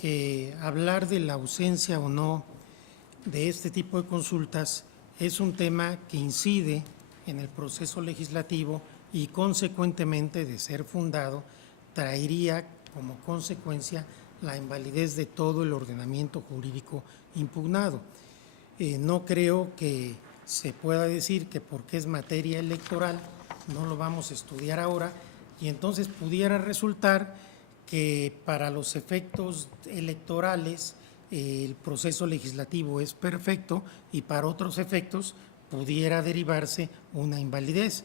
que hablar de la ausencia o no de este tipo de consultas es un tema que incide en el proceso legislativo y consecuentemente, de ser fundado, traería como consecuencia la invalidez de todo el ordenamiento jurídico impugnado. No creo que se pueda decir que porque es materia electoral no lo vamos a estudiar ahora, y entonces pudiera resultar que para los efectos electorales el proceso legislativo es perfecto y para otros efectos pudiera derivarse una invalidez.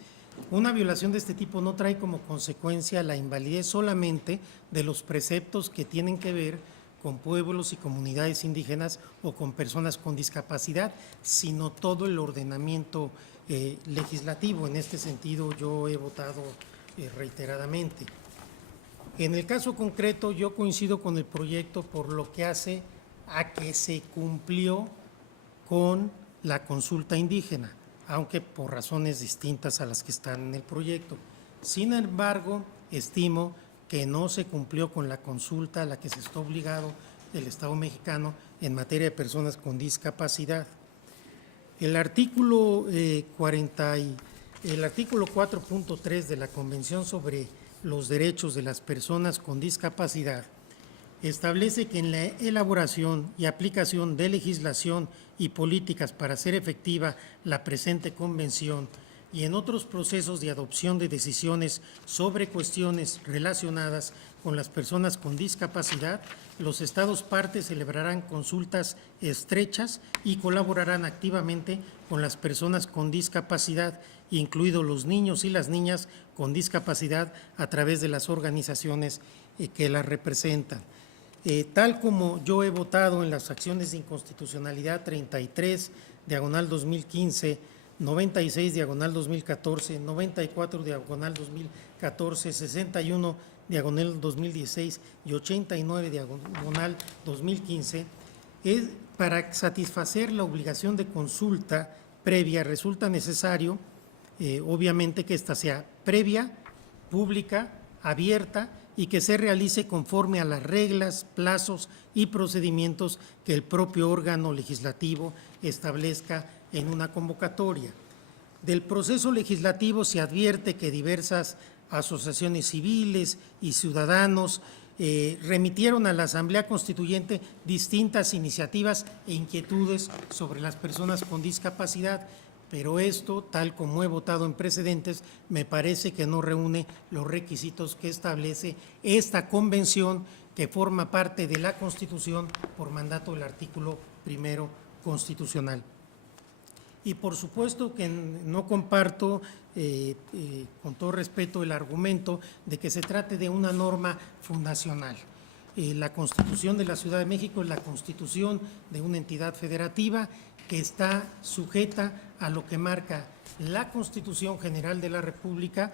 Una violación de este tipo no trae como consecuencia la invalidez solamente de los preceptos que tienen que ver con pueblos y comunidades indígenas o con personas con discapacidad, sino todo el ordenamiento legislativo. En este sentido yo he votado reiteradamente. En el caso concreto yo coincido con el proyecto por lo que hace a que se cumplió con la consulta indígena, aunque por razones distintas a las que están en el proyecto. Sin embargo, estimo que no se cumplió con la consulta a la que se está obligado el Estado mexicano en materia de personas con discapacidad. El artículo 4.3 de la Convención sobre los Derechos de las Personas con Discapacidad establece que en la elaboración y aplicación de legislación y políticas para hacer efectiva la presente convención y en otros procesos de adopción de decisiones sobre cuestiones relacionadas con las personas con discapacidad, los Estados partes celebrarán consultas estrechas y colaborarán activamente con las personas con discapacidad, incluidos los niños y las niñas con discapacidad, a través de las organizaciones que las representan. Tal como yo he votado en las acciones de inconstitucionalidad 33, diagonal 2015, 96, diagonal 2014, 94, diagonal 2014, 61, diagonal 2016 y 89, diagonal 2015, para satisfacer la obligación de consulta previa resulta necesario, obviamente, que ésta sea previa, pública, abierta y que se realice conforme a las reglas, plazos y procedimientos que el propio órgano legislativo establezca en una convocatoria. Del proceso legislativo se advierte que diversas asociaciones civiles y ciudadanos remitieron a la Asamblea Constituyente distintas iniciativas e inquietudes sobre las personas con discapacidad, pero esto, tal como he votado en precedentes, me parece que no reúne los requisitos que establece esta convención, que forma parte de la Constitución por mandato del artículo 1 constitucional. Y por supuesto que no comparto, con todo respeto, el argumento de que se trate de una norma fundacional. La Constitución de la Ciudad de México es la constitución de una entidad federativa que está sujeta a lo que marca la Constitución General de la República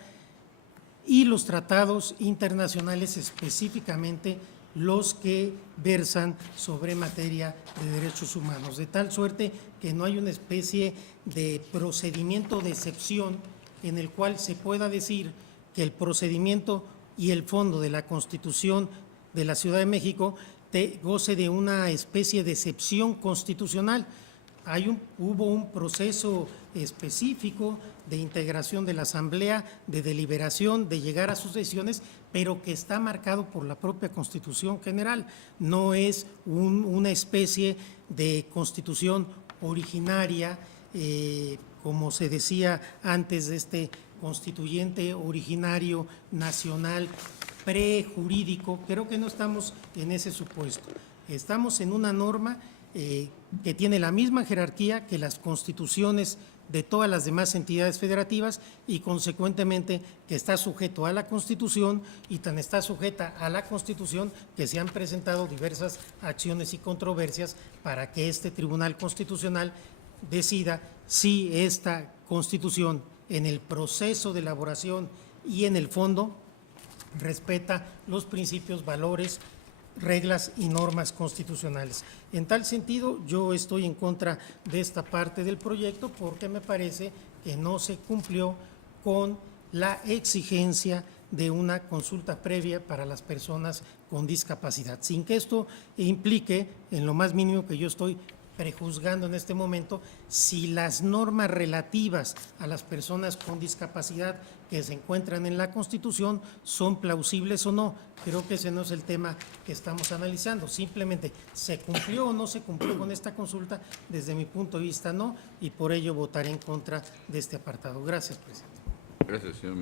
y los tratados internacionales, específicamente los que versan sobre materia de derechos humanos, de tal suerte que no hay una especie de procedimiento de excepción en el cual se pueda decir que el procedimiento y el fondo de la Constitución de la Ciudad de México goce de una especie de excepción constitucional. Hubo un proceso específico de integración de la Asamblea, de deliberación, de llegar a sus decisiones, pero que está marcado por la propia Constitución General. No es una especie de constitución originaria, como se decía antes, de este constituyente originario nacional prejurídico. Creo que no estamos en ese supuesto. Estamos en una norma que tiene la misma jerarquía que las constituciones de todas las demás entidades federativas y consecuentemente que está sujeto a la Constitución, y tan está sujeta a la Constitución que se han presentado diversas acciones y controversias para que este Tribunal Constitucional decida si esta Constitución, en el proceso de elaboración y en el fondo, respeta los principios, valores, reglas y normas constitucionales. En tal sentido, yo estoy en contra de esta parte del proyecto porque me parece que no se cumplió con la exigencia de una consulta previa para las personas con discapacidad, sin que esto implique en lo más mínimo que yo estoy prejuzgando en este momento si las normas relativas a las personas con discapacidad que se encuentran en la Constitución son plausibles o no. Creo que ese no es el tema que estamos analizando. Simplemente, ¿se cumplió o no se cumplió con esta consulta? Desde mi punto de vista, no, y por ello votaré en contra de este apartado. Gracias, presidente. Gracias, señor ministro.